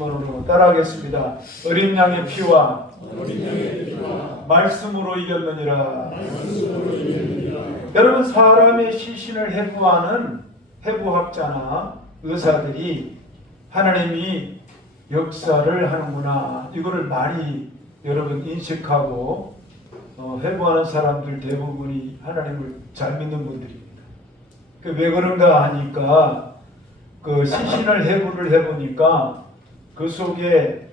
원문으로 따라하겠습니다. 어린 양의 피와 말씀으로 이겼느니라. 여러분, 사람의 시신을 해부하는 해부학자나 의사들이 하나님이 역사를 하는구나, 이거를 많이 여러분 인식하고 해부하는 사람들 대부분이 하나님을 잘 믿는 분들입니다. 왜 그런가 하니까 그 시신을 해부를 해보니까 그 속에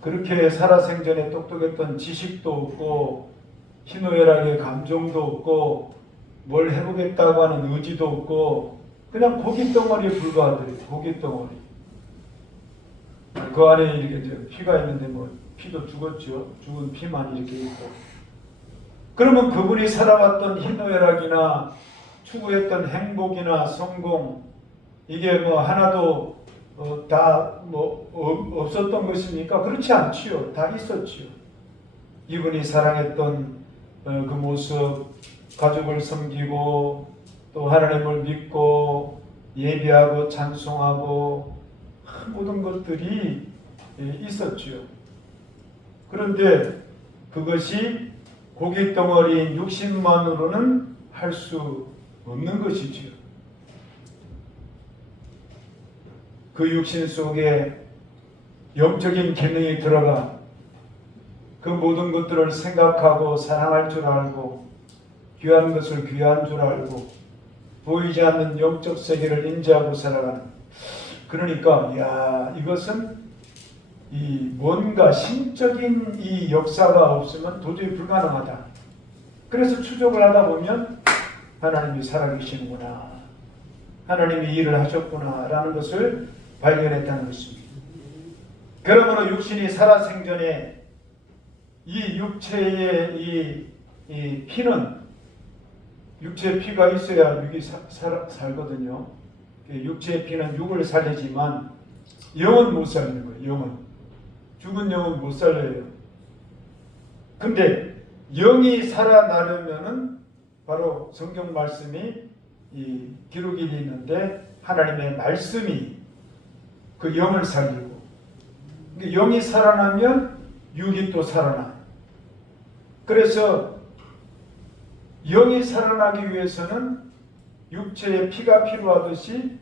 그렇게 살아생전에 똑똑했던 지식도 없고 희노애락의 감정도 없고 뭘 해보겠다고 하는 의지도 없고 그냥 고깃덩어리에 불과하더래요. 고깃덩어리. 그 안에 이렇게 피가 있는데 뭐 피도 죽었죠. 죽은 피만 이렇게 있고. 그러면 그분이 살아왔던 희노애락이나 추구했던 행복이나 성공, 이게 뭐 하나도 다 뭐 없었던 것입니까? 그렇지 않지요. 다 있었지요. 이분이 사랑했던 그 모습, 가족을 섬기고 또 하나님을 믿고 예배하고 찬송하고 모든 것들이 있었지요. 그런데 그것이 고깃덩어리인 육신만으로는 할 수 없는 것이지요. 그 육신 속에 영적인 기능이 들어가 그 모든 것들을 생각하고 사랑할 줄 알고 귀한 것을 귀한 줄 알고 보이지 않는 영적 세계를 인지하고 살아가는, 그러니까 이것은 이 뭔가 신적인 이 역사가 없으면 도저히 불가능하다. 그래서 추적을 하다 보면 하나님이 살아계시는구나, 하나님이 일을 하셨구나 라는 것을 발견했다는 것입니다. 그러므로 육신이 살아생전에 이 육체의 이 피는, 육체의 피가 있어야 육이 살거든요. 육체의 피는 육을 살리지만 영은 못 살리는 거예요. 영은. 죽은 영은 못 살려요. 근데 영이 살아나려면은 바로 성경 말씀이 이 기록이 있는데 하나님의 말씀이 그 영을 살리고, 영이 살아나면 육이 또 살아나요. 그래서 영이 살아나기 위해서는 육체의 피가 필요하듯이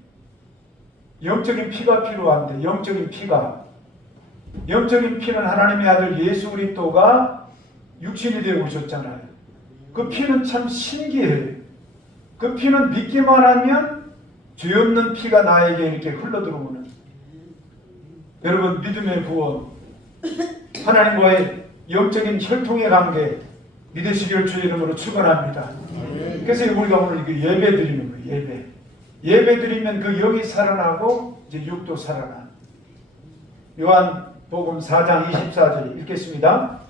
영적인 피가 필요한데, 영적인 피는 하나님의 아들 예수 그리스도가 육신이 되어 오셨잖아요. 그 피는 참 신기해요. 그 피는 믿기만 하면 죄 없는 피가 나에게 이렇게 흘러들어오는, 여러분, 믿음의 구원, 하나님과의 영적인 혈통의 관계 믿으시기를 주의 이름으로 축원합니다. 그래서 우리가 오늘 예배 드리는 거예요. 예배 드리면 그 영이 살아나고 이제 육도 살아나. 요한복음 4장 24절 읽겠습니다.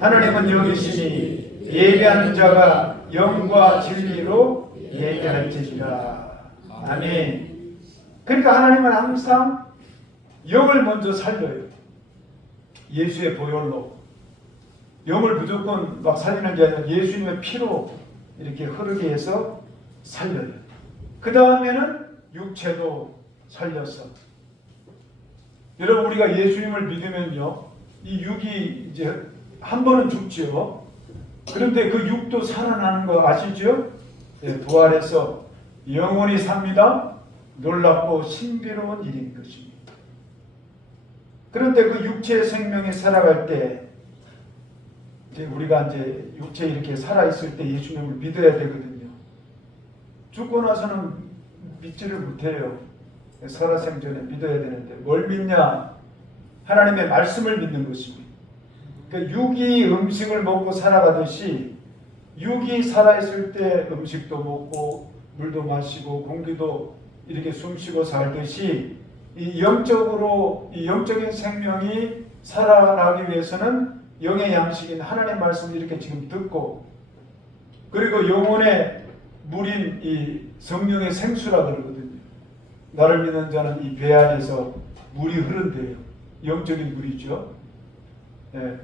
하나님은 영이시니 예배하는 자가 영과 진리로 예배할지니라. 아멘. 그러니까 하나님은 항상 영을 먼저 살려요. 예수의 보혈로. 영을 무조건 막 살리는 게 아니라 예수님의 피로 이렇게 흐르게 해서 살려요. 그 다음에는 육체도 살려서. 여러분, 우리가 예수님을 믿으면요, 이 육이 이제 한 번은 죽죠. 그런데 그 육도 살아나는 거 아시죠? 네, 부활해서 영원히 삽니다. 놀랍고 신비로운 일인 것입니다. 그런데 그 육체의 생명이 살아갈 때, 이제 우리가 이제 육체 이렇게 살아있을 때 예수님을 믿어야 되거든요. 죽고 나서는 믿지를 못해요. 살아생전에 믿어야 되는데 뭘 믿냐? 하나님의 말씀을 믿는 것입니다. 그러니까 육이 음식을 먹고 살아가듯이 육이 살아있을 때 음식도 먹고 물도 마시고 공기도 이렇게 숨쉬고 살듯이 이 영적으로 이 영적인 생명이 살아나기 위해서는 영의 양식인 하나님의 말씀을 이렇게 지금 듣고, 그리고 영혼의 물인 이 성령의 생수라 그러거든요. 나를 믿는 자는 이 배 안에서 물이 흐른대요. 영적인 물이죠. 네.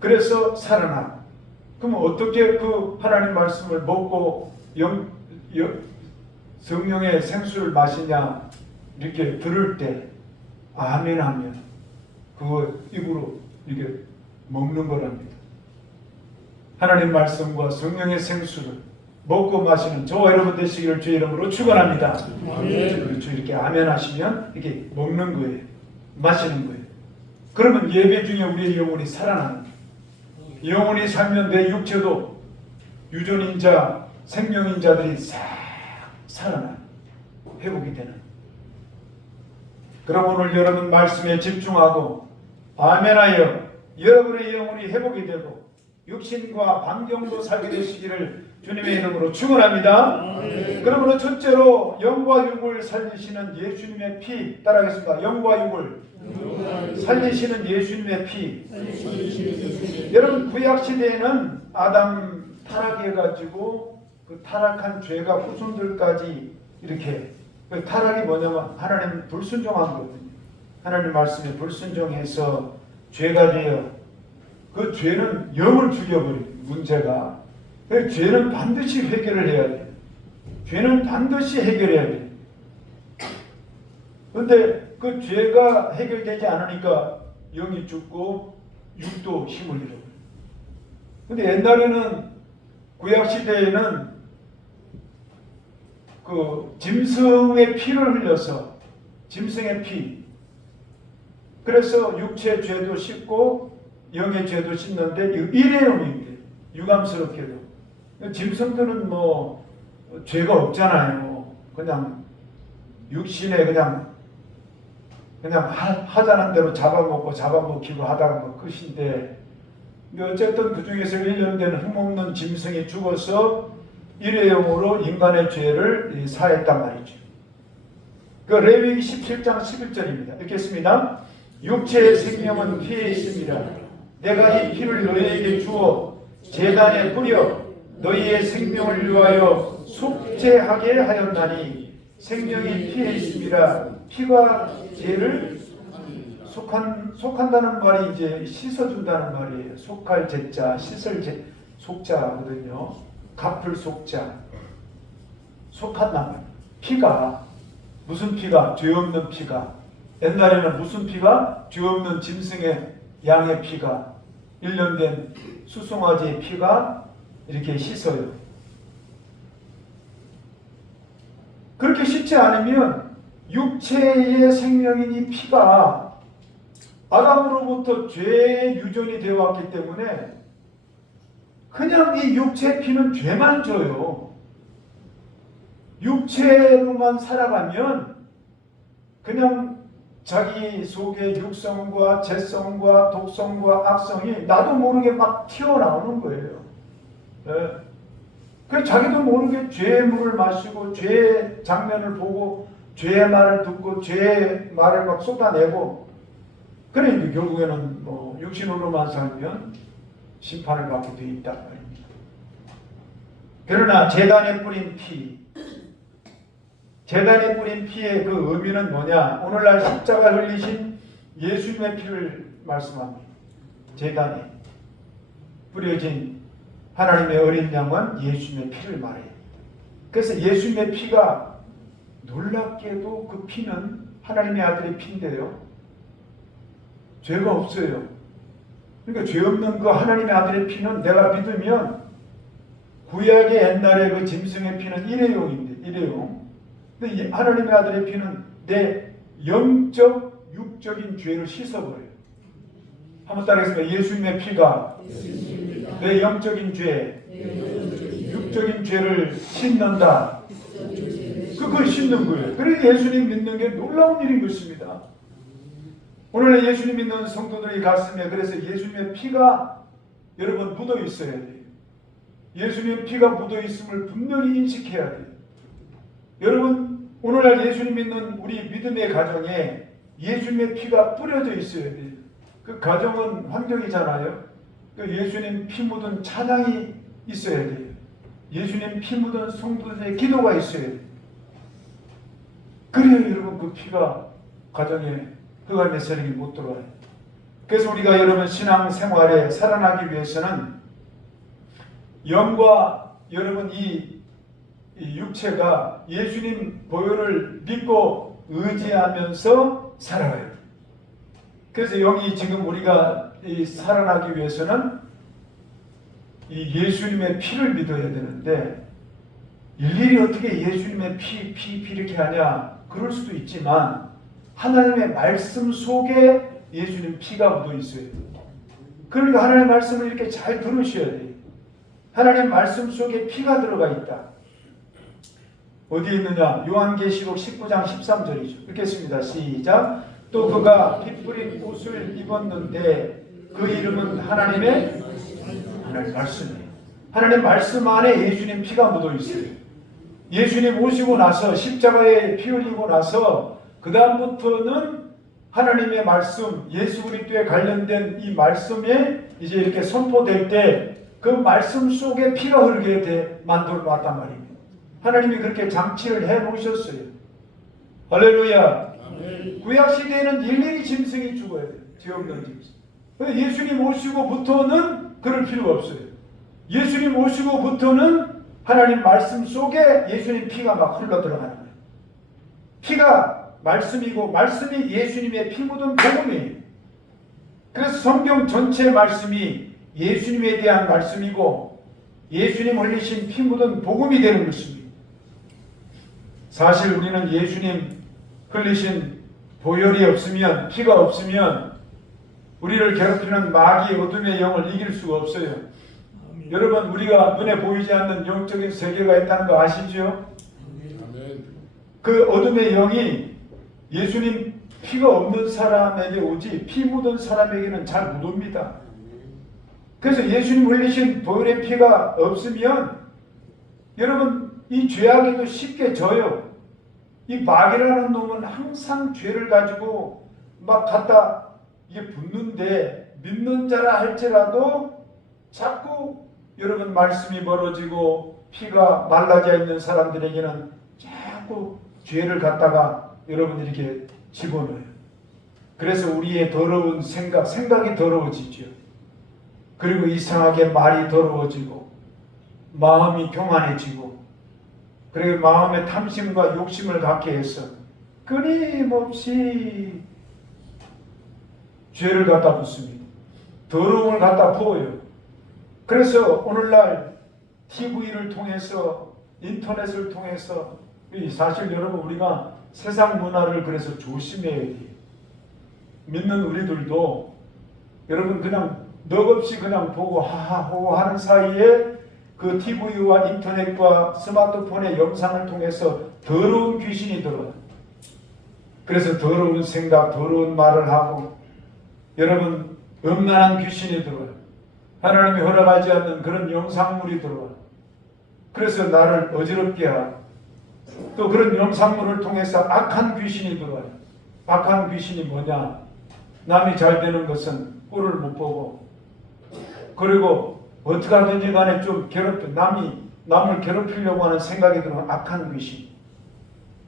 그래서 살아나. 그럼 어떻게 그 하나님 말씀을 먹고 성령의 생수를 마시냐? 이렇게 들을 때 아멘 하면 그 입으로 이게 먹는 거랍니다. 하나님 말씀과 성령의 생수를 먹고 마시는 저와 여러분 되시기를 주의 이름으로 축원합니다. 그렇죠. 이렇게 아멘 하시면 이게 먹는 거예요. 마시는 거예요. 그러면 예배 중에 우리의 영혼이 살아나는 거예요. 영혼이 살면 내 육체도 유전인자, 생명인자들이 싹 살아나 회복이 되는. 그럼 오늘 여러분 말씀에 집중하고 아멘하여 여러분의 영혼이 회복이 되고 육신과 반경도 살게 되시기를 주님의 이름으로 축원합니다. 그러므로 첫째로 영과 육을 살리시는 예수님의 피 따라하겠습니다. 영과 육을 살리시는 예수님의 피. 여러분 구약 시대에는 아담 타락해가지고 그 타락한 죄가 후손들까지 이렇게 그 타락이 뭐냐면 하나님 불순종한 거거든요. 하나님 말씀에 불순종해서 죄가 되어 그 죄는 영을 죽여버려요. 문제가. 그 죄는 반드시 해결을 해야 돼요. 죄는 반드시 해결해야 돼요. 그런데 그 죄가 해결되지 않으니까 영이 죽고 육도 힘을 잃어버려요. 그런데 옛날에는 구약시대에는 그 짐승의 피를 흘려서 짐승의 피 그래서 육체의 죄도 씻고 영의 죄도 씻는데 일회용인데 유감스럽게도 짐승들은 뭐 죄가 없잖아요. 그냥 육신에 그냥 하자는 대로 잡아먹히고 하다가 뭐 끝인데 어쨌든 그 중에서 1년 된 흠없는 짐승이 죽어서 일회용으로 인간의 죄를 사했단 말이죠. 그 레위기 17장 11절입니다. 읽겠습니다. 육체의 생명은 피에 있습니다. 내가 이 피를 너희에게 주어 제단에 뿌려 너희의 생명을 위하여 속죄하게 하였나니 생명이 피에 있습니다. 피가 죄를 속한다는 말이 이제 씻어준다는 말이에요. 속할 제자, 씻을 제, 속자거든요. 갚을 속자. 속한단 말이에요. 피가, 무슨 피가? 죄 없는 피가. 옛날에는 무슨 피가? 죄 없는 짐승의 양의 피가, 1년 된 수송아지의 피가 이렇게 씻어요. 그렇게 씻지 않으면 육체의 생명인 이 피가 아담으로부터 죄의 유전이 되어 왔기 때문에 그냥 이 육체 피는 죄만 져요. 육체로만 살아가면 그냥 자기 속의 육성과 재성과 독성과 악성이 나도 모르게 막 튀어나오는 거예요. 네. 그래서 자기도 모르게 죄의 물을 마시고 죄의 장면을 보고 죄의 말을 듣고 죄의 말을 막 쏟아내고 그러니까 결국에는 뭐 육신으로만 살면 심판을 받게 돼 있단 말입니다. 그러나 제단에 뿌린 피, 제단에 뿌린 피의 그 의미는 뭐냐? 오늘날 십자가 흘리신 예수님의 피를 말씀합니다. 제단에 뿌려진 하나님의 어린 양은 예수님의 피를 말해요. 그래서 예수님의 피가 놀랍게도 그 피는 하나님의 아들의 피인데요. 죄가 없어요. 그러니까 죄 없는 그 하나님의 아들의 피는 내가 믿으면 구약의 옛날에 그 짐승의 피는 일회용인데 일회용. 근데 하나님의 아들의 피는 내 영적 육적인 죄를 씻어버려요. 한번 따라하겠습니다. 예수님의 피가 내 영적인 죄, 육적인 죄를 씻는다. 그걸 씻는 거예요. 그래서 예수님 믿는 게 놀라운 일인 것입니다. 오늘 예수님 믿는 성도들의 가슴에 그래서 예수님의 피가 여러분 묻어 있어야 돼요. 예수님의 피가 묻어 있음을 분명히 인식해야 돼요. 여러분 오늘날 예수님 믿는 우리 믿음의 가정에 예수님의 피가 뿌려져 있어야 돼요. 그 가정은 환경이잖아요. 그 예수님 피 묻은 찬양이 있어야 돼요. 예수님 피 묻은 성도들의 기도가 있어야 돼요. 그래야 여러분 그 피가 가정에 흑암의 세력이 못 들어와요. 그래서 우리가 여러분 신앙생활에 살아나기 위해서는 영과 여러분 이 육체가 예수님 보혈을 믿고 의지하면서 살아가요. 그래서 여기 지금 우리가 살아나기 위해서는 이 예수님의 피를 믿어야 되는데 일일이 어떻게 예수님의 피 이렇게 하냐 그럴 수도 있지만 하나님의 말씀 속에 예수님 피가 묻어 있어요. 그러니까 하나님의 말씀을 이렇게 잘 들으셔야 돼요. 하나님의 말씀 속에 피가 들어가 있다. 어디에 있느냐? 요한계시록 19장 13절이죠. 읽겠습니다. 시작. 또 그가 피 뿌린 옷을 입었는데 그 이름은 하나님의 말씀이에요. 하나님 말씀 안에 예수님 피가 묻어 있어요. 예수님 오시고 나서 십자가에 피 흘리고 나서 그 다음부터는 하나님의 말씀, 예수 그리스도에 관련된 이 말씀에 이제 이렇게 선포될 때 그 말씀 속에 피가 흐르게 만들어 놨단 말입니다. 하나님이 그렇게 장치를 해 놓으셨어요. 할렐루야. 구약 시대에는 일일이 짐승이 죽어야 돼요. 죄 없는 짐승. 예수님 오시고부터는 그럴 필요가 없어요. 예수님 오시고부터는 하나님 말씀 속에 예수님 피가 막 흘러 들어가는 거예요. 피가 말씀이고 말씀이 예수님의 피 묻은 복음이에요. 그래서 성경 전체 말씀이 예수님에 대한 말씀이고 예수님 흘리신 피 묻은 복음이 되는 것입니다. 사실 우리는 예수님 흘리신 보혈이 없으면, 피가 없으면 우리를 괴롭히는 마귀의 어둠의 영을 이길 수가 없어요. 여러분, 우리가 눈에 보이지 않는 영적인 세계가 있다는 거 아시죠? 그 어둠의 영이 예수님 피가 없는 사람에게 오지 피 묻은 사람에게는 잘 못 옵니다. 그래서 예수님 흘리신 보혈의 피가 없으면 여러분 이 죄악에도 쉽게 져요. 이 마귀라는 놈은 항상 죄를 가지고 막 갖다 이게 붙는데 믿는 자라 할지라도 자꾸 여러분 말씀이 멀어지고 피가 말라져 있는 사람들에게는 자꾸 죄를 갖다가 여러분 이렇게 집어넣어요. 그래서 우리의 더러운 생각이 더러워지죠. 그리고 이상하게 말이 더러워지고 마음이 교만해지고 그리고 마음의 탐심과 욕심을 갖게 해서 끊임없이 죄를 갖다 붓습니다. 더러움을 갖다 부어요. 그래서 오늘날 TV를 통해서 인터넷을 통해서 사실 여러분 우리가 세상 문화를 그래서 조심해야 돼요. 믿는 우리들도 여러분 그냥 넋없이 그냥 보고 하하호호 하는 사이에 그 TV와 인터넷과 스마트폰의 영상을 통해서 더러운 귀신이 들어와요. 그래서 더러운 생각, 더러운 말을 하고 여러분 음란한 귀신이 들어와요. 하나님이 허락하지 않는 그런 영상물이 들어와요. 그래서 나를 어지럽게 하고 또 그런 영상물을 통해서 악한 귀신이 들어와요. 악한 귀신이 뭐냐? 남이 잘 되는 것은 꼴을 못 보고 그리고 어떻게 하든지 간에 좀 남을 괴롭히려고 하는 생각이 들어온 악한 귀신.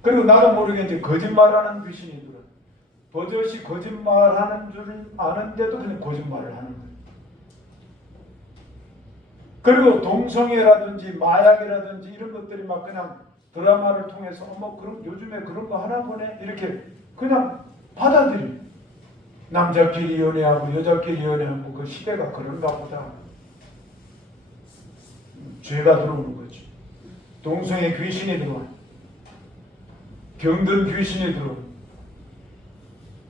그리고 나도 모르게 이제 거짓말하는 귀신이 들어요. 버젓이 거짓말하는 줄 아는데도 그냥 거짓말을 하는 거예요. 그리고 동성애라든지 마약이라든지 이런 것들이 막 그냥 드라마를 통해서 그럼 요즘에 그런 거 하나 보네 이렇게 그냥 받아들여요. 남자끼리 연애하고 여자끼리 연애하고 그 시대가 그런가 보다. 죄가 들어오는 거죠. 동성애 귀신이 들어와요. 병든 귀신이 들어와요.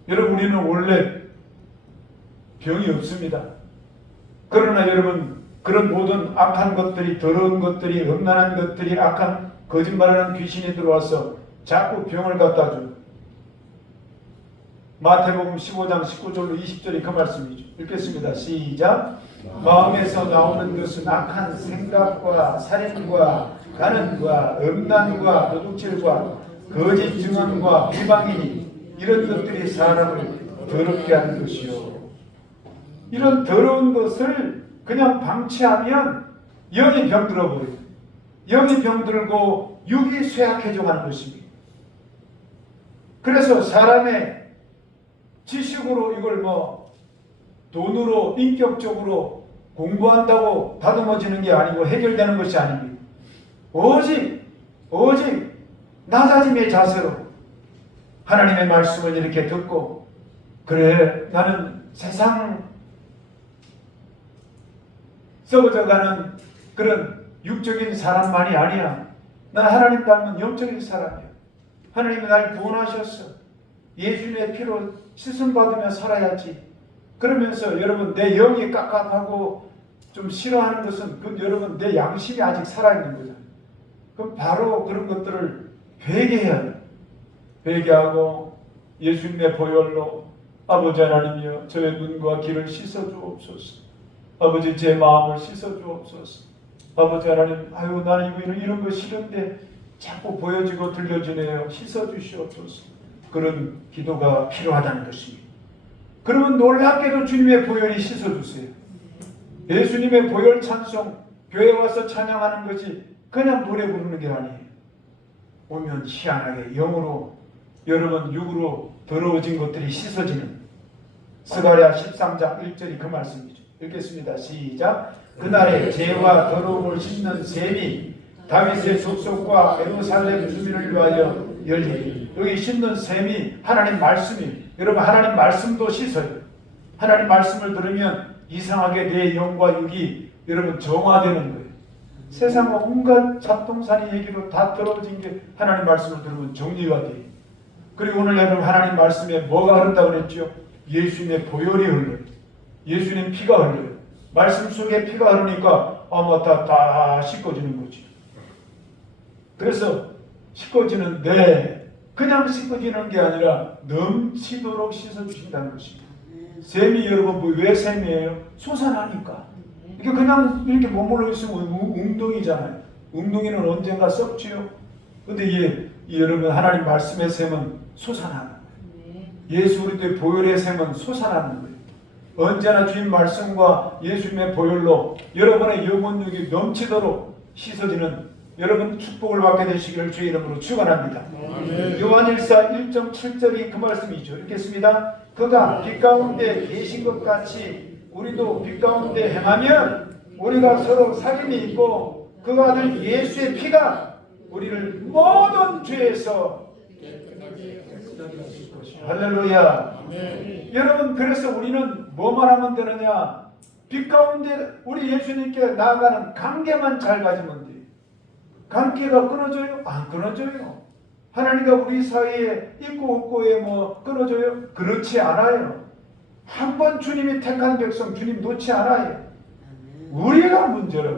여러분 우리는 원래 병이 없습니다. 그러나 여러분 그런 모든 악한 것들이 더러운 것들이 음란한 것들이 악한 거짓말하는 귀신이 들어와서 자꾸 병을 갖다 줘요. 마태복음 15장 19절로 20절이 그 말씀이죠. 읽겠습니다. 시작. 마음에서 나오는 것은 악한 생각과 살인과 간음과 음란과 도둑질과 거짓 증언과 비방이니 이런 것들이 사람을 더럽게 하는 것이요. 이런 더러운 것을 그냥 방치하면 영이 병들어 버려요. 영이 병들고 육이 쇠약해져 가는 것입니다. 그래서 사람의 지식으로 이걸 돈으로 인격적으로 공부한다고 다듬어지는 게 아니고 해결되는 것이 아닙니다. 오직 낮아짐의 자세로 하나님의 말씀을 이렇게 듣고 그래, 나는 세상 썩어져가는 그런 육적인 사람만이 아니야. 난 하나님 닮은 영적인 사람이야. 하나님이 날 구원하셨어. 예수님의 피로 씻음받으며 살아야지. 그러면서 여러분, 내 영이 깍깍하고 좀 싫어하는 것은 그 여러분 내 양심이 아직 살아있는 거잖아요. 그럼 바로 그런 것들을 회개해야 돼요. 회개하고 예수님의 보혈로 아버지 하나님이여 저의 눈과 귀를 씻어주옵소서. 아버지 제 마음을 씻어주옵소서. 아버지 하나님, 아유 나는 이런 거 싫은데 자꾸 보여지고 들려지네요. 씻어주시옵소서. 그런 기도가 필요하다는 것입니다. 그러면 놀랍게도 주님의 보혈이 씻어주세요. 예수님의 보혈 찬송, 교회 와서 찬양하는 것이 그냥 노래 부르는 게 아니에요. 오면 희한하게 영으로, 여러분 육으로 더러워진 것들이 씻어지는, 스가랴 13장 1절이 그 말씀이죠. 읽겠습니다. 시작. 그날에 죄와 더러움을 씻는 셈이 다윗의 족속과 예루살렘 주민을 위하여 열리리. 여기 씻는 셈이 하나님 말씀이에요. 여러분, 하나님 말씀도 씻어요. 하나님 말씀을 들으면 이상하게 내 영과 육이 여러분 정화되는 거예요. 세상 온갖 잡동사니 얘기로 다 떨어진 게 하나님 말씀을 들으면 정리가 돼요. 그리고 오늘 여러분, 하나님 말씀에 뭐가 흐른다고 그랬죠? 예수님의 보혈이 흘러요. 예수님 피가 흘러요. 말씀 속에 피가 흐르니까 아마 다 씻겨지는 거지. 그래서 씻겨지는데 그냥 씻겨지는 게 아니라 넘치도록 씻어주신다는 것입니다. 셈이 여러분 왜 셈이에요? 솟아나니까. 이게 그냥 이렇게 머물러 있으면 웅덩이잖아요. 웅덩이는 언젠가 썩지요. 근데 이 여러분 하나님 말씀의 셈은 솟아나는 거예요. 예수 그리스도의 보혈의 셈은 솟아나는 거예요. 언제나 주님 말씀과 예수님의 보혈로 여러분의 영혼력이 넘치도록 씻어지는 여러분 축복을 받게 되시기를 주의 이름으로 축원합니다. 요한일서 1.7절이 그 말씀이죠. 읽겠습니다. 그가 빛 가운데 계신 것 같이 우리도 빛 가운데 행하면 우리가 서로 사귐이 있고 그 아들 예수의 피가 우리를 모든 죄에서 할렐루야. 여러분, 그래서 우리는 뭐만 하면 되느냐? 빛 가운데 우리 예수님께 나아가는 관계만 잘 가지면 돼요. 관계가 끊어져요? 안 끊어져요. 하나님과 우리 사이에 있고 없고에 뭐 끊어져요? 그렇지 않아요. 한 번 주님이 택한 백성 주님 놓지 않아요. 우리가 문제라.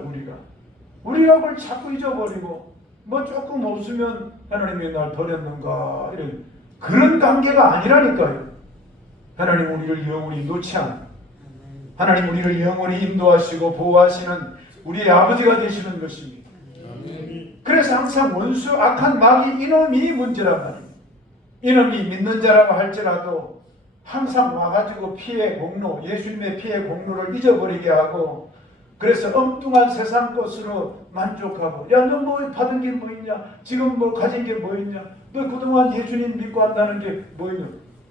우리가 그걸 자꾸 잊어버리고 뭐 조금 없으면 하나님이 날 버렸는가 이런 그런 관계가 아니라니까요. 하나님 우리를 영원히 놓지 않아. 하나님 우리를 영원히 인도하시고 보호하시는 우리의 아버지가 되시는 것입니다. 그래서 항상 원수 악한 마귀 이놈이 문제란 말이에요. 이놈이 믿는 자라고 할지라도 항상 와가지고 피의 공로, 예수님의 피의 공로를 잊어버리게 하고, 그래서 엉뚱한 세상 것으로 만족하고, 야 너 뭐 받은 게 뭐 있냐? 지금 뭐 가진 게 뭐 있냐? 너 그동안 예수님 믿고 한다는 게 뭐 있냐?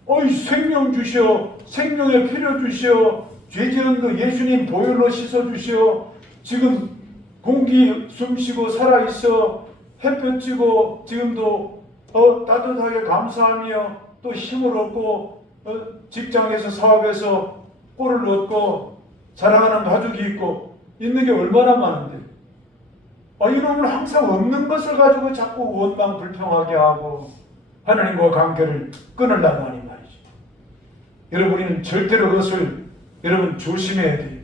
어이 생명 주시오, 생명의 피를 주시오, 죄 지은 거 예수님 보혈로 씻어 주시오. 지금 공기 숨쉬고 살아있어. 햇볕 찌고 지금도 따뜻하게 감사하며 또 힘을 얻고 직장에서 사업에서 꼴을 얻고 자라가는 가족이 있고 있는 게 얼마나 많은데 이놈은 항상 없는 것을 가지고 자꾸 원망 불평하게 하고 하나님과 관계를 끊으려고 하는 말이죠. 여러분, 우리는 절대로 그것을 여러분 조심해야 돼요.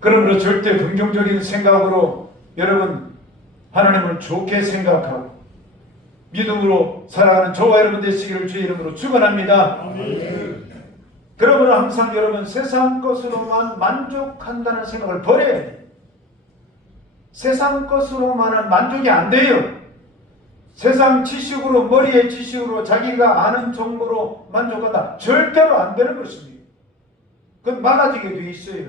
그러므로 절대 긍정적인 생각으로 여러분 하나님을 좋게 생각하고 믿음으로 살아가는 저와 여러분 되시기를 주의 이름으로 축원합니다. 그러므로 항상 여러분 세상 것으로만 만족한다는 생각을 버려야 돼요. 세상 것으로만은 만족이 안 돼요. 세상 지식으로, 머리의 지식으로 자기가 아는 정보로 만족한다. 절대로 안 되는 것입니다. 그건 막아지게 돼 있어요.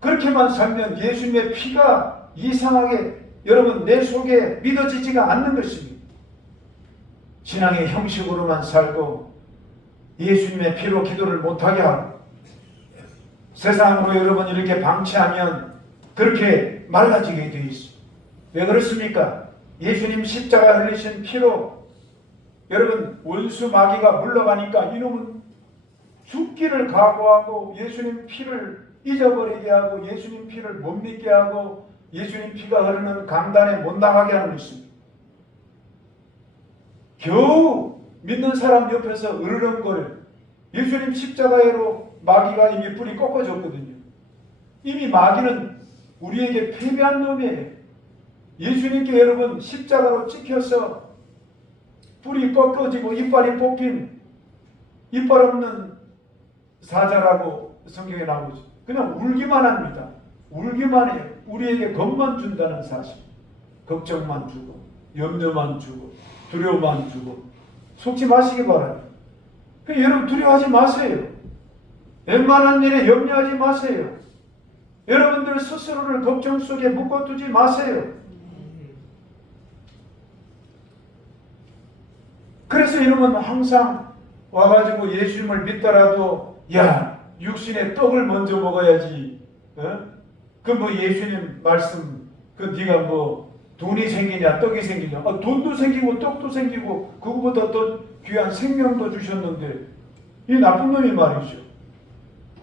그렇게만 살면 예수님의 피가 이상하게 여러분 내 속에 믿어지지가 않는 것입니다. 신앙의 형식으로만 살고 예수님의 피로 기도를 못하게 하고 세상으로 여러분 이렇게 방치하면 그렇게 말라지게 돼 있어요. 왜 그렇습니까? 예수님 십자가 흘리신 피로 여러분 원수 마귀가 물러가니까 이놈은 죽기를 각오하고 예수님 피를 잊어버리게 하고 예수님 피를 못 믿게 하고 예수님 피가 흐르는 강단에 못 나가게 하는 것입니다. 겨우 믿는 사람 옆에서 으르렁거려. 예수님 십자가로 마귀가 이미 뿔이 꺾어졌거든요. 이미 마귀는 우리에게 패배한 놈이에요. 예수님께 여러분 십자가로 찍혀서 뿔이 꺾어지고 이빨이 뽑힌 이빨 없는 사자라고 성경에 나오죠. 그냥 울기만 합니다. 울기만 해요. 우리에게 겁만 준다는 사실. 걱정만 주고 염려만 주고 두려움만 주고 속지 마시기 바랍니다. 여러분 두려워하지 마세요. 웬만한 일에 염려하지 마세요. 여러분들 스스로를 걱정 속에 묶어두지 마세요. 그래서 여러분 항상 와가지고 예수님을 믿더라도 야 육신의 떡을 먼저 먹어야지. 그 뭐 예수님 말씀 그 네가 뭐 돈이 생기냐 떡이 생기냐 돈도 생기고 떡도 생기고 그거보다 더 귀한 생명도 주셨는데 이 나쁜 놈이 말이죠.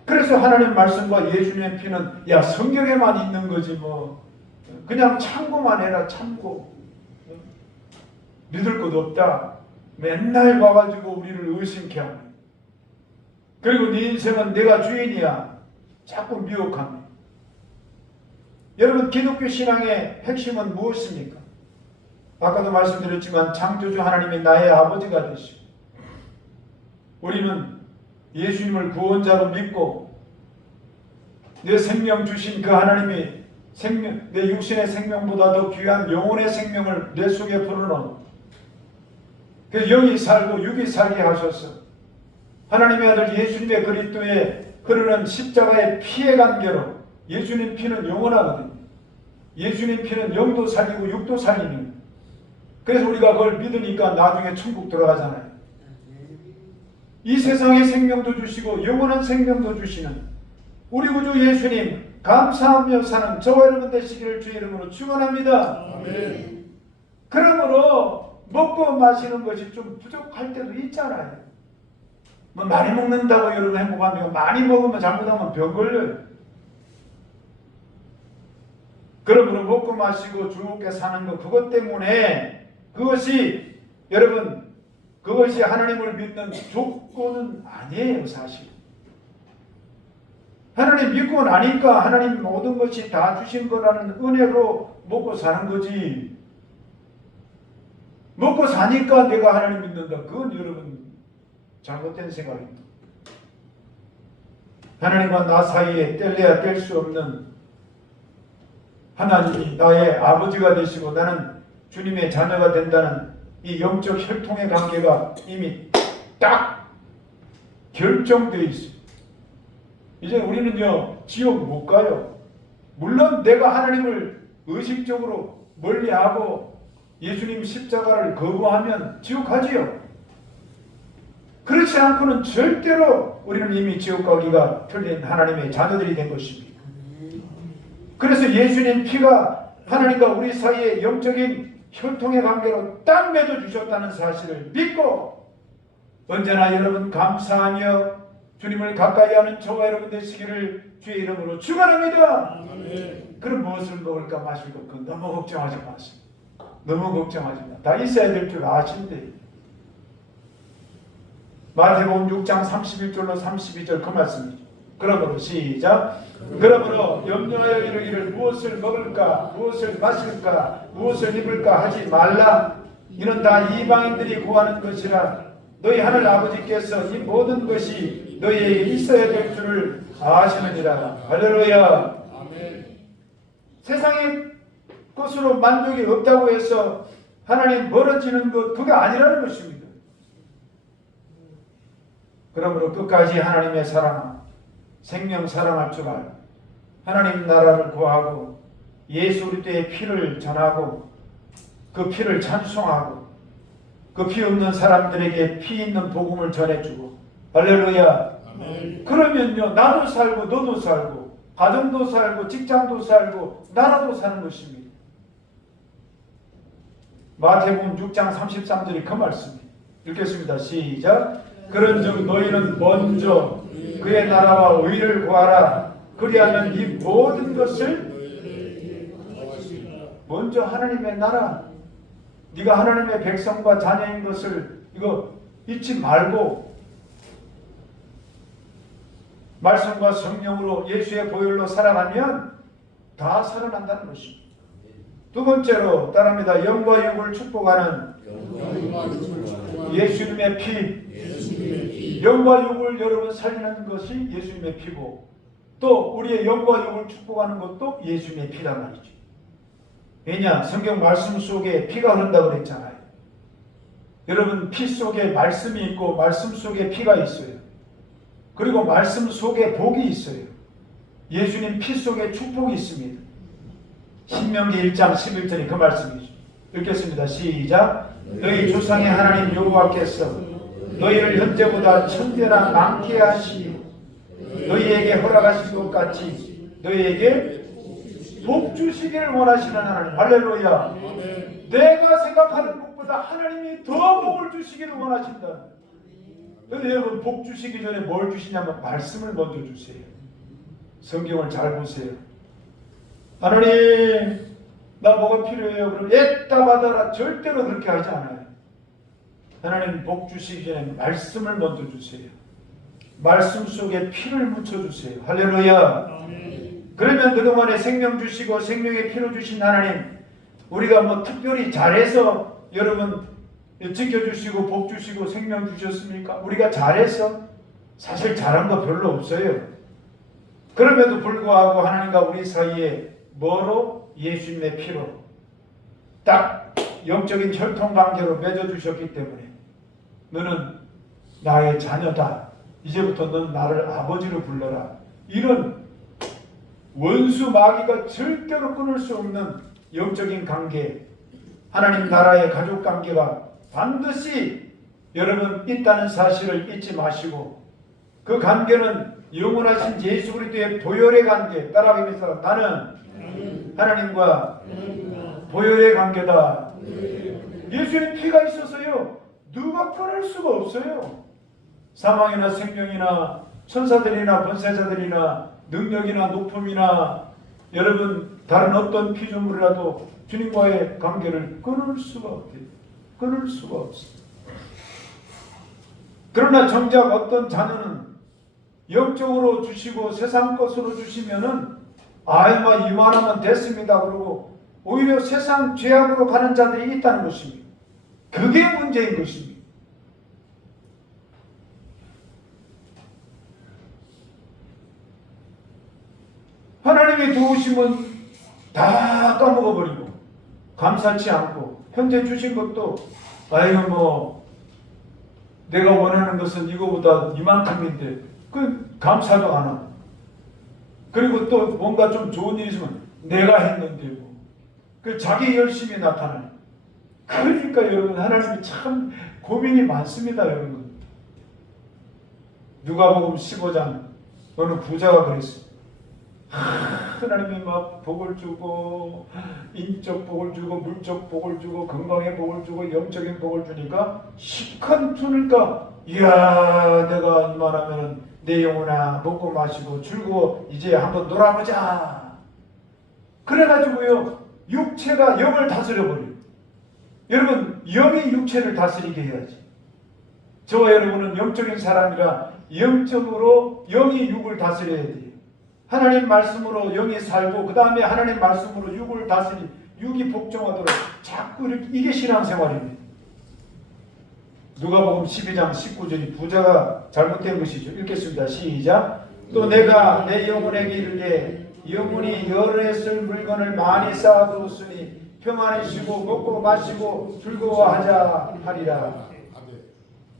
그래서 하나님 말씀과 예수님의 피는 야 성경에만 있는 거지 뭐 그냥 참고만 해라 참고 믿을 것 없다. 맨날 와가지고 우리를 의심케 합니다. 그리고 네 인생은 내가 주인이야. 자꾸 미혹합니다. 여러분 기독교 신앙의 핵심은 무엇입니까? 아까도 말씀드렸지만 창조주 하나님이 나의 아버지가 되시고 우리는 예수님을 구원자로 믿고 내 생명 주신 그 하나님이 내 육신의 생명보다 더 귀한 영혼의 생명을 내 속에 불어넣은 그 영이 살고 육이 살게 하셔서 하나님의 아들 예수님의 그리스도의 흐르는 십자가의 피의 관계로 예수님 피는 영원하거든요. 예수님 피는 영도 살리고 육도 살리는 거예요. 그래서 우리가 그걸 믿으니까 나중에 천국 들어가잖아요. 이 세상의 생명도 주시고 영원한 생명도 주시는 우리 구주 예수님 감사하며 사는 저와 여러분 되시기를 주의 이름으로 축원합니다. 아멘. 그러므로 먹고 마시는 것이 좀 부족할 때도 있잖아요. 뭐 많이 먹는다고 여러분 행복합니까? 많이 먹으면 잘못하면 병 걸려요. 그러므로 먹고 마시고 즐겁게 사는 것 그것 때문에 그것이 여러분 그것이 하나님을 믿는 조건은 아니에요. 사실 하나님 믿고 나니까 하나님 모든 것이 다 주신 거라는 은혜로 먹고 사는 거지. 먹고 사니까 내가 하나님 믿는다. 그건 여러분 잘못된 생각입니다. 하나님과 나 사이에 뗄래야 뗄 수 없는 하나님이 나의 아버지가 되시고 나는 주님의 자녀가 된다는 이 영적 혈통의 관계가 이미 딱 결정되어 있습니다. 이제 우리는요 지옥 못 가요. 물론 내가 하나님을 의식적으로 멀리하고 예수님 십자가를 거부하면 지옥 가지요. 그렇지 않고는 절대로 우리는 이미 지옥 가기가 틀린 하나님의 자녀들이 된 것입니다. 그래서 예수님 피가 하나님과 우리 사이에 영적인 혈통의 관계로 딱 맺어주셨다는 사실을 믿고 언제나 여러분 감사하며 주님을 가까이 하는 저와 여러분 되시기를 주의 이름으로 축원합니다. 그럼 무엇을 먹을까 마실까 그건 너무 걱정하지 마세요. 너무 걱정하지 마. 다 있어야 될 줄 아신대. 마태복음 6장 31절로 32절 그 말씀이죠. 그러므로 시작. 그러므로 염려하여 이르기를 무엇을 먹을까 무엇을 마실까 무엇을 입을까 하지 말라. 이는 다 이방인들이 구하는 것이라. 너희 하늘 아버지께서 이 모든 것이 너희에게 있어야 될 줄을 아시느니라. 할렐루야. 아멘. 세상의 것으로 만족이 없다고 해서 하나님 멀어지는 것 그게 아니라는 것입니다. 그러므로 끝까지 하나님의 사랑 생명 사랑할 줄 알고 하나님 나라를 구하고 예수 그리스도의 피를 전하고 그 피를 찬송하고 그 피 없는 사람들에게 피 있는 복음을 전해주고 할렐루야. 아멘. 그러면요 나도 살고 너도 살고 가정도 살고 직장도 살고 나라도 사는 것입니다. 마태복음 6장 33절이 그 말씀입니다. 읽겠습니다. 시작. 그런즉 너희는 먼저 그의 나라와 의를 구하라. 그리하면 이 모든 것을 먼저 하나님의 나라, 네가 하나님의 백성과 자녀인 것을 이거 잊지 말고 말씀과 성령으로 예수의 보혈로 살아가면 다 살아난다는 것입니다. 두 번째로 따릅니다. 영과 육을 축복하는 예수님의 피. 영과 육을 여러분 살리는 것이 예수님의 피고, 또 우리의 영과 육을 축복하는 것도 예수님의 피란 말이죠. 왜냐? 성경 말씀 속에 피가 흐른다고 그랬잖아요. 여러분, 피 속에 말씀이 있고 말씀 속에 피가 있어요. 그리고 말씀 속에 복이 있어요. 예수님 피 속에 축복이 있습니다. 신명기 1장 11절이 그 말씀이죠. 읽겠습니다. 시작. 너희 조상의 하나님 여호와께서 너희를 현재보다 천배나 많게 하시며 너희에게 허락하신 것 같이 너희에게 복 주시기를 원하시는 하나님. 할렐루야. 내가 생각하는 것보다 하나님이 더 복을 주시기를 원하신다. 여러분, 복 주시기 전에 뭘 주시냐면 말씀을 먼저 주세요. 성경을 잘 보세요. 하나님, 나 뭐가 필요해요? 그럼 애따 받아라. 절대로 그렇게 하지 않아요. 하나님 복 주시기 전에 말씀을 먼저 주세요. 말씀 속에 피를 묻혀주세요. 할렐루야. 그러면 그동안에 생명 주시고 생명의 피로 주신 하나님, 우리가 뭐 특별히 잘해서 여러분 지켜주시고 복 주시고 생명 주셨습니까? 우리가 잘해서? 사실 잘한 거 별로 없어요. 그럼에도 불구하고 하나님과 우리 사이에 뭐로? 예수님의 피로 딱 영적인 혈통관계로 맺어주셨기 때문에 너는 나의 자녀다. 이제부터 너는 나를 아버지로 불러라. 이런 원수 마귀가 절대로 끊을 수 없는 영적인 관계, 하나님 나라의 가족 관계가 반드시 여러분 있다는 사실을 잊지 마시고, 그 관계는 영원하신 예수 그리스도의 보혈의 관계. 따라가면서 나는 하나님과 보혈의 관계다. 예수님 피가 있어서요 누가 끊을 수가 없어요. 사망이나 생명이나 천사들이나 권세자들이나 능력이나 높음이나 여러분 다른 어떤 피조물이라도 주님과의 관계를 끊을 수가 없대요. 끊을 수가 없어요. 그러나 정작 어떤 자녀는 영적으로 주시고 세상 것으로 주시면은 아이마 이만하면 됐습니다 그러고 오히려 세상 죄악으로 가는 자들이 있다는 것입니다. 그게 문제인 것입니다. 하나님의 도우심은 다 까먹어버리고 감사치 않고 현재 주신 것도 아이고 뭐 내가 원하는 것은 이거보다 이만큼인데 그 감사도 안 하고, 그리고 또 뭔가 좀 좋은 일이 있으면 내가 했는데 뭐 그 자기 열심이 나타나요. 그러니까 여러분 하나님이 참 고민이 많습니다. 여러분 누가복음 15장 어느 부자가 그랬어요. 하나님이 막 복을 주고 인적 복을 주고 물적 복을 주고 건강의 복을 주고 영적인 복을 주니까 시큰투니까 이야 내가 이만하면 내 영혼아 먹고 마시고 즐거워 이제 한번 놀아보자. 그래가지고요 육체가 영을 다스려버려요. 여러분 영이 육체를 다스리게 해야지. 저와 여러분은 영적인 사람이라 영적으로 영이 육을 다스려야 돼요. 하나님 말씀으로 영이 살고 그 다음에 하나님 말씀으로 육을 다스리 육이 복종하도록 자꾸 이렇게, 이게 신앙생활입니다. 누가복음 12장 19절이 부자가 잘못된 것이죠. 읽겠습니다. 시작. 또 내가 내 영혼에게 이르되 영혼이 여러 해쓸 물건을 많이 쌓아두었으니 평안히 쉬고 먹고 마시고 즐거워하자 하리라.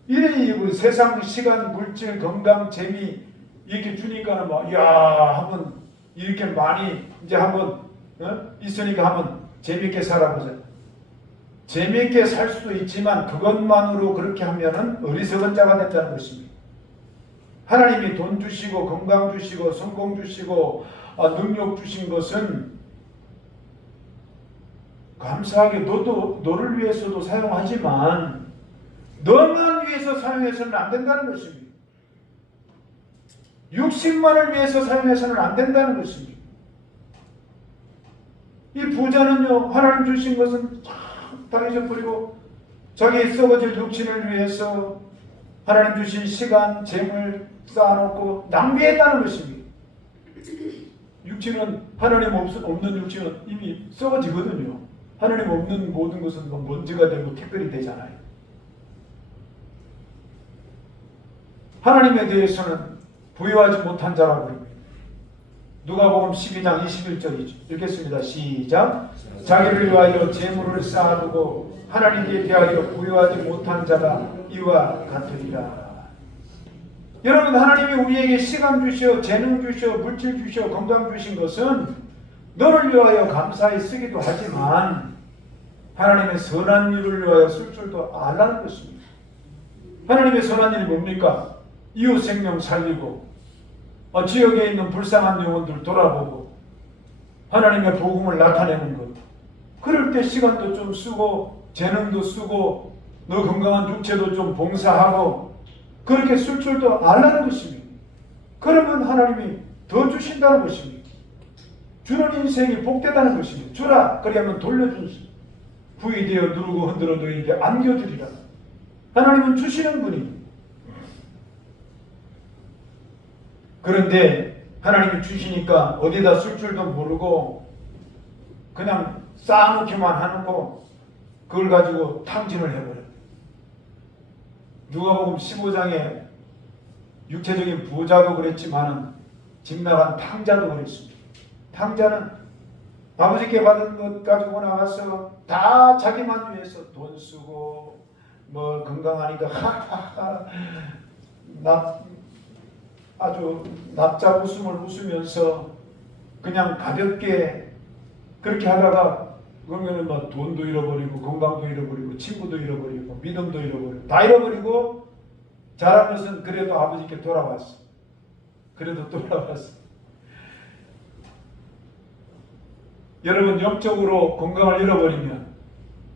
이래 세상 시간 물질 건강 재미 이렇게 주니까는 막, 야, 한번 이렇게 많이 이제 한번 있으니까 한번 재밌게 살아보자. 재밌게 살 수도 있지만 그것만으로 그렇게 하면은 어리석은 자가 된다는 것입니다. 하나님이 돈 주시고 건강 주시고 성공 주시고 능력 주신 것은 감사하게 너를 위해서도 사용하지만 너만 위해서 사용해서는 안 된다는 것입니다. 육신만을 위해서 사용해서는 안 된다는 것입니다. 이 부자는요, 하나님 주신 것은 다 잊어버리고 자기 썩어질 육신을 위해서 하나님 주신 시간, 재물 쌓아놓고 낭비했다는 것입니다. 육신은 하나님 없는 육신은 이미 썩어지거든요. 하나님 없는 모든 것은 먼지가 되고 티끌이 되잖아요. 하나님에 대해서는 부여하지 못한 자라고 합니다. 누가복음 12장 21절이죠. 읽겠습니다. 시작. 자기를 위하여 재물을 쌓아두고 하나님께 대하여 부여하지 못한 자가 이와 같으리라. 여러분, 하나님이 우리에게 시간 주시어 재능 주시어 물질 주시어 건강 주신 것은 너를 위하여 감사히 쓰기도 하지만 하나님의 선한 일을 위하여 쓸 줄도 알라는 것입니다. 하나님의 선한 일이 뭡니까? 이웃 생명 살리고 지역에 있는 불쌍한 영혼들 돌아보고 하나님의 복음을 나타내는 것. 그럴 때 시간도 좀 쓰고 재능도 쓰고 너 건강한 육체도 좀 봉사하고 그렇게 쓸 줄도 알라는 것입니다. 그러면 하나님이 더 주신다는 것입니다. 주는 인생이 복되다는 것입니다. 주라 그러면 돌려주시 후이 되어 누르고 흔들어 너희에게 안겨주리라. 하나님은 주시는 분입니다. 그런데 하나님이 주시니까 어디다 쓸 줄도 모르고 그냥 쌓아놓기만 하고 그걸 가지고 탕진을 해버려요. 누가복음 15장에 육체적인 부자도 그랬지만 집 나간 탕자도 그랬습니다. 탕자는 아버지께 받은 것 가지고 나가서 다 자기만 위해서 돈 쓰고 뭐 건강하니까 하하하 아주 납작 웃음을 웃으면서 그냥 가볍게 그렇게 하다가 그러면은 막 돈도 잃어버리고 건강도 잃어버리고 친구도 잃어버리고 믿음도 잃어버리고 다 잃어버리고 잘한 것은 그래도 아버지께 돌아왔어. 그래도 돌아왔어. 여러분, 영적으로 건강을 잃어버리면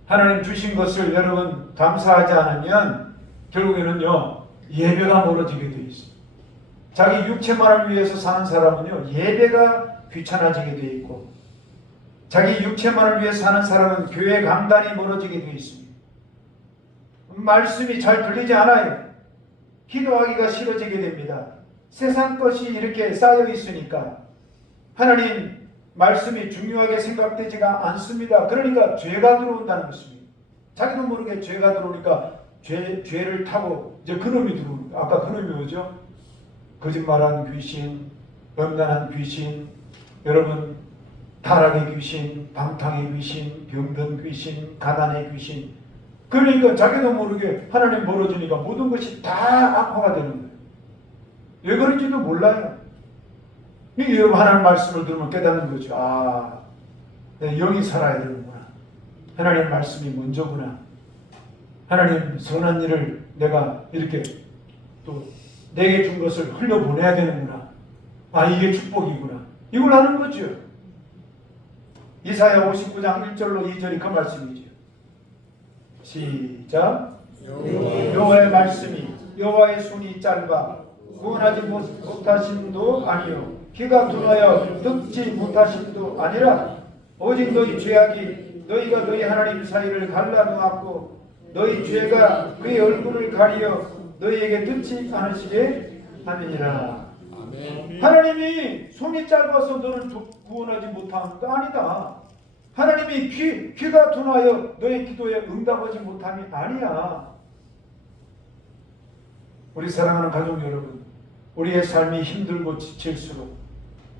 하나님 주신 것을 여러분 감사하지 않으면 결국에는요 예배가 멀어지게 돼 있어요. 자기 육체만을 위해서 사는 사람은요 예배가 귀찮아지게 돼 있고 자기 육체만을 위해 사는 사람은 교회 강단이 멀어지게 되어 있습니다. 말씀이 잘 들리지 않아요. 기도하기가 싫어지게 됩니다. 세상 것이 이렇게 쌓여 있으니까 하나님 말씀이 중요하게 생각되지가 않습니다. 그러니까 죄가 들어온다는 것입니다. 자기도 모르게 죄가 들어오니까 죄를 타고 이제 그놈이 들어옵니다. 아까 그놈이 뭐죠? 거짓말한 귀신, 음란한 귀신, 여러분 타락의 귀신, 방탕의 귀신, 병든 귀신, 가난의 귀신. 그러니까 자기도 모르게 하나님 멀어지니까 모든 것이 다 악화가 되는 거예요. 왜 그런지도 몰라요. 이게 여러분 하나님 말씀을 들으면 깨닫는 거죠. 아, 내 영이 살아야 되는구나. 하나님 말씀이 먼저구나. 하나님 선한 일을 내가 이렇게 또 내게 준 것을 흘려보내야 되는구나. 아, 이게 축복이구나. 이걸 아는 거죠. 이사야 59장 1절로 2절이 그 말씀이죠. 시작. 여호와의 말씀이 여호와의 손이 짧아 구원하지 못하심도 아니요 귀가 둔하여 듣지 못하심도 아니라 오직 너희 죄악이 너희가 너희 하나님 사이를 갈라놓았고 너희 죄가 그의 얼굴을 가리어 너희에게 듣지 않으시게 함이니라. 하나님이 손이 짧아서 너를 구원하지 못한 거 아니다. 하나님이 귀가 둔하여 너의 기도에 응답하지 못함이 아니야. 우리 사랑하는 가족 여러분, 우리의 삶이 힘들고 지칠수록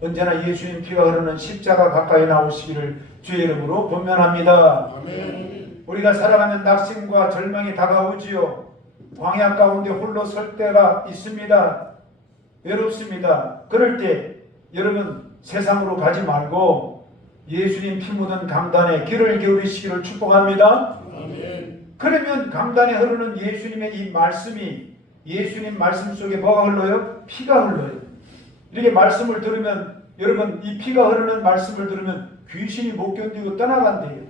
언제나 예수님 피가 흐르는 십자가 가까이 나오시기를 주의 이름으로 권면합니다. 아멘. 우리가 살아가는 낙심과 절망이 다가오지요. 광야 가운데 홀로 설 때가 있습니다. 외롭습니다. 그럴 때 여러분 세상으로 가지 말고 예수님 피 묻은 강단에 귀를 기울이시기를 축복합니다. 아멘. 그러면 강단에 흐르는 예수님의 이 말씀이 예수님 말씀 속에 뭐가 흘러요? 피가 흘러요. 이렇게 말씀을 들으면 여러분 이 피가 흐르는 말씀을 들으면 귀신이 못 견디고 떠나간대요.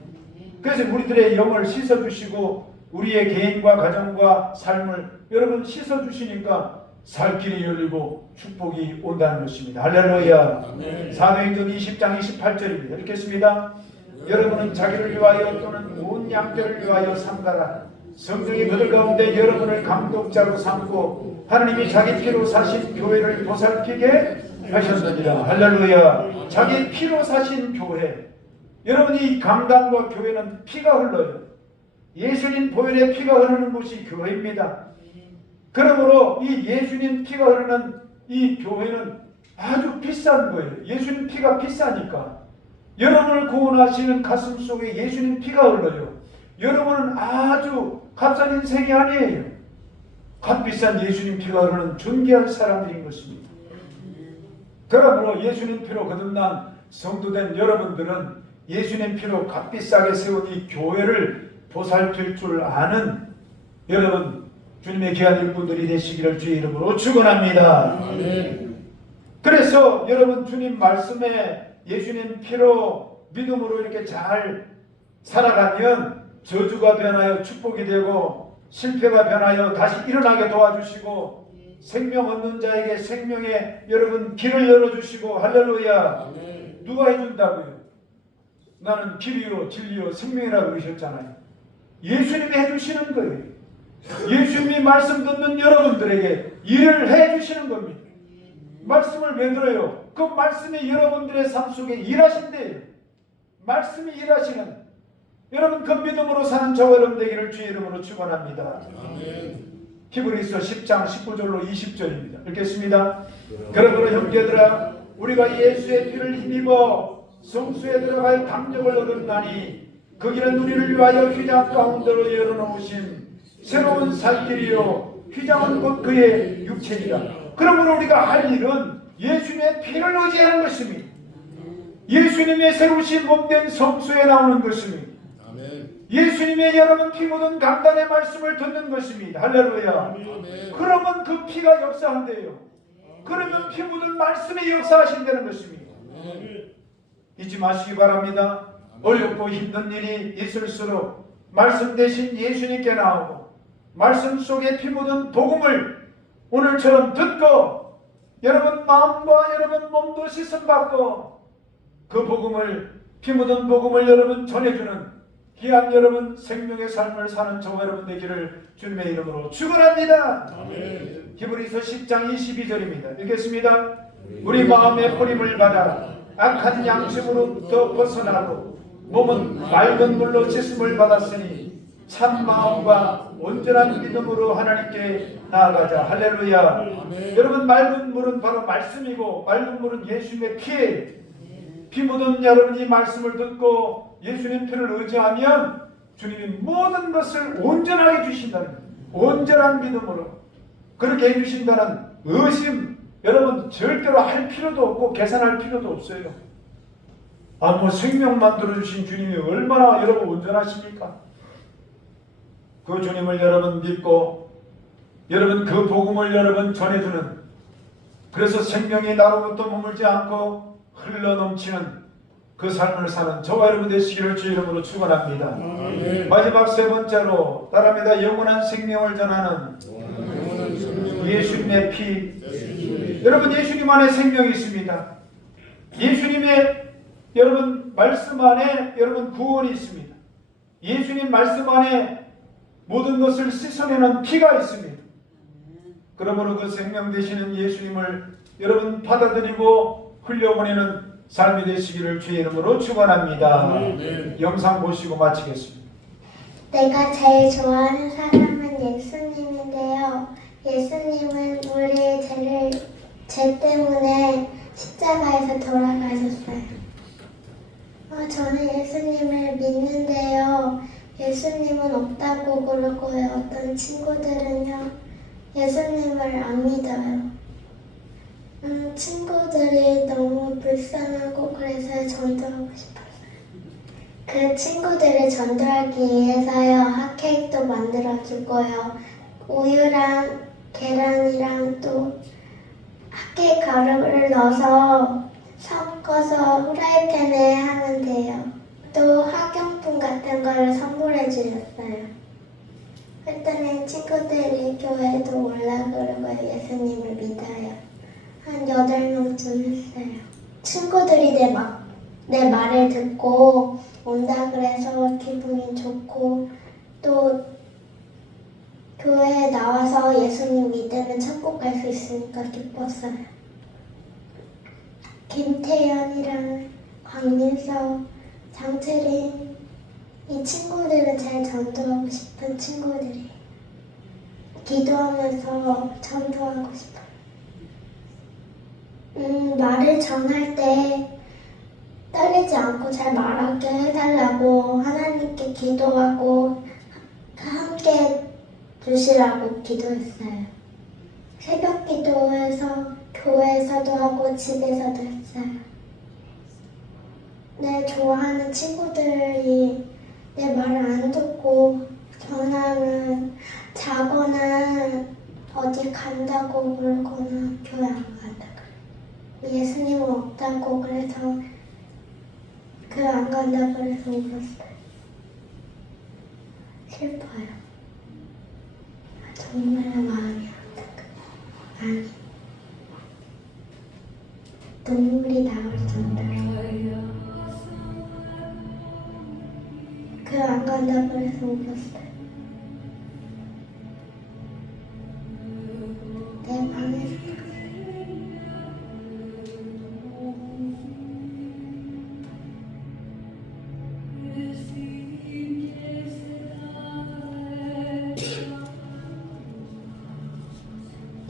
그래서 우리들의 영을 씻어주시고 우리의 개인과 가정과 삶을 여러분 씻어주시니까 살 길이 열리고 축복이 온다는 것입니다. 할렐루야. 사도행전 20장 28절입니다. 읽겠습니다. 여러분은 자기를 위하여 또는 온 양떼를 위하여 삼가라. 성령이 그들 가운데 여러분을 감독자로 삼고 하나님이 자기 피로 사신 교회를 보살피게 하셨느니라. 할렐루야. 자기 피로 사신 교회. 여러분, 이 강단과 교회는 피가 흘러요. 예수님 보혈의 피가 흐르는 곳이 교회입니다. 그러므로 이 예수님 피가 흐르는 이 교회는 아주 비싼 거예요. 예수님 피가 비싸니까. 여러분을 구원하시는 가슴 속에 예수님 피가 흘러요. 여러분은 아주 값싼 인생이 아니에요. 값비싼 예수님 피가 흐르는 존귀한 사람들인 것입니다. 그러므로 예수님 피로 거듭난 성도된 여러분들은 예수님 피로 값비싸게 세운 이 교회를 보살필 줄 아는 여러분 주님의 귀한 일꾼들이 되시기를 주의 이름으로 축원합니다. 그래서 여러분 주님 말씀에 예수님 피로 믿음으로 이렇게 잘 살아가면 저주가 변하여 축복이 되고 실패가 변하여 다시 일어나게 도와주시고 생명 얻는 자에게 생명의 여러분 길을 열어주시고 할렐루야. 누가 해준다고요? 나는 길이요 진리요 생명이라고 그러셨잖아요. 예수님이 해주시는 거예요. 예수님이 말씀 듣는 여러분들에게 일을 해주시는 겁니다. 말씀을 왜 들어요? 그 말씀이 여러분들의 삶 속에 일하신대요. 말씀이 일하시는 여러분 그 믿음으로 사는 저와 여러분 되기를 주의 이름으로 축원합니다. 히브리서 10장 19절로 20절입니다. 읽겠습니다. 그러므로 형제들아 우리가 예수의 피를 힘입어 성수에 들어갈 담력을 얻었나니 그 길은 우리를 위하여 휘장 가운데로 열어놓으신 새로운 살길이요 휘장은 곧 그의 육체니라. 그러므로 우리가 할 일은 예수님의 피를 의지하는 것입니다. 예수님의 새로우신 몸된 성수에 나오는 것입니다. 예수님의 여러분 피 묻은 강단의 말씀을 듣는 것입니다. 할렐루야. 그러면 그 피가 역사한대요. 그러면 피 묻은 말씀이 역사하신다는 것입니다. 잊지 마시기 바랍니다. 어렵고 힘든 일이 있을수록 말씀 대신 예수님께 나오고 말씀 속에 피 묻은 복음을 오늘처럼 듣고 여러분 마음과 여러분 몸도 씻음받고 그 복음을 피 묻은 복음을 여러분 전해주는 귀한 여러분 생명의 삶을 사는 저와 여러분 되기를 주님의 이름으로 축원합니다. 히브리서 10장 22절입니다. 읽겠습니다. 우리 마음의 뿌림을 받아 악한 양심으로부터 벗어나고 몸은 맑은 물로 씻음을 받았으니 참 마음과 온전한 믿음으로 하나님께 나아가자. 할렐루야. 여러분 맑은 물은 바로 말씀이고 맑은 물은 예수님의 피예요. 피 묻은 여러분이 말씀을 듣고 예수님 피를 의지하면 주님이 모든 것을 온전하게 주신다는 거예요. 온전한 믿음으로 그렇게 해주신다는 의심 여러분 절대로 할 필요도 없고 계산할 필요도 없어요. 생명 만들어주신 주님이 얼마나 여러분 온전하십니까? 그 주님을 여러분 믿고 여러분 그 복음을 여러분 전해주는 그래서 생명이 나로부터 머물지 않고 흘러넘치는 그 삶을 사는 저와 여러분 되시기를 주 이름으로 축원합니다. 마지막 세 번째로 따라합니다. 영원한 생명을 전하는 예수님의 피. 여러분 예수님 안에 생명이 있습니다. 예수님의 여러분 말씀 안에 여러분 구원이 있습니다. 예수님 말씀 안에 모든 것을 씻어내는 피가 있습니다. 그러므로 그 생명 되시는 예수님을 여러분 받아들이고 흘려보내는 삶이 되시기를 주의 이름으로 축원합니다. 영상 보시고 마치겠습니다. 내가 제일 좋아하는 사람은 예수님인데요. 예수님은 우리의 죄 때문에 십자가에서 돌아가셨어요. 저는 예수님을 믿는데요. 예수님은 없다고 그러고요. 어떤 친구들은요. 예수님을 안 믿어요. 친구들이 너무 불쌍하고 그래서 전도하고 싶었어요. 그 친구들을 전도하기 위해서요. 핫케이크도 만들어주고요. 우유랑 계란이랑 또 핫케이크 가루를 넣어서 섞어서 후라이팬에 하면 돼요. 또 학용품 같은 걸 선물해 주셨어요. 일단은 친구들이 교회도 올라 그러고 예수님을 믿어요. 한 8명쯤 했어요. 친구들이 내 말을 듣고 온다 그래서 기분이 좋고 또 교회에 나와서 예수님 믿으면 천국 갈 수 있으니까 기뻤어요. 김태연이랑 광민서, 장채린 이 친구들은 제일 전도하고 싶은 친구들이 기도하면서 전도하고 싶어요. 말을 전할 때 떨리지 않고 잘 말하게 해달라고 하나님께 기도하고 함께 주시라고 기도했어요. 새벽 기도에서 교회에서도 하고 집에서도 했어요. 내 좋아하는 친구들이 내 말을 안 듣고 전화는 자거나 어디 간다고 그러거나 교회 안 간다 그래. 예수님은 없다고 그래서 교회 안 간다 그래서 울었어요. 슬퍼요. 정말 마음이 안타까워요. 아니, 눈물이 나올 정도로 교회 안 간다 그래서 울었어요. 내 방에서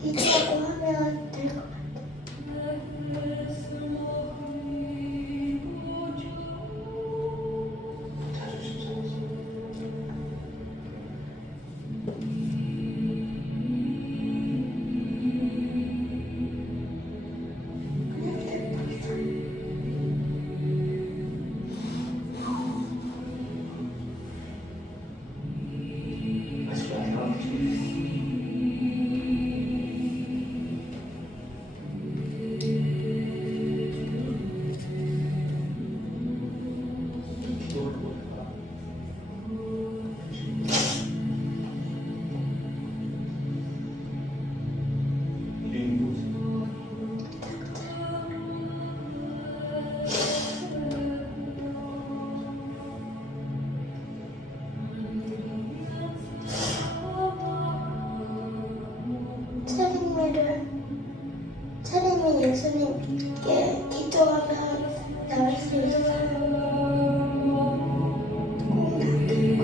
기도하고 하면 될 것 같아요. 체림이 예수님께 기도하면 나을 수 있어요. 꼭 낳을 거예요.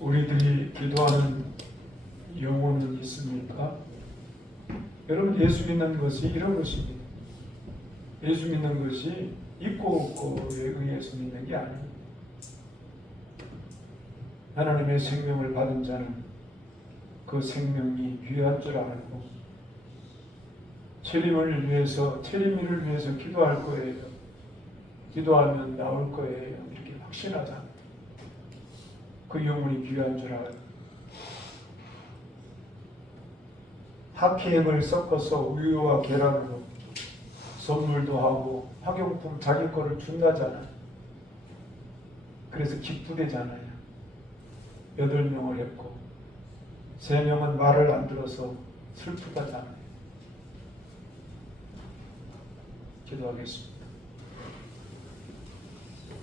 우리들이 기도하는 영혼은 있습니까? 여러분, 예수 믿는 것이 이런 것입니다. 예수 믿는 것이 있고 없고에 의해서 믿는 게 아닙니다. 하나님의 생명을 받은 자는 그 생명이 귀한 줄 알고 체림이를 위해서 기도할 거예요. 기도하면 나올 거예요. 이렇게 확신하자. 그 영혼이 귀한 줄 알고 학회액을 섞어서 우유와 계란으로 선물도 하고 학용품 자기 거를 준다잖아요. 그래서 기쁘대잖아요. 8명을 했고 3명은 말을 안 들어서 슬프다잖아요. 기도하겠습니다.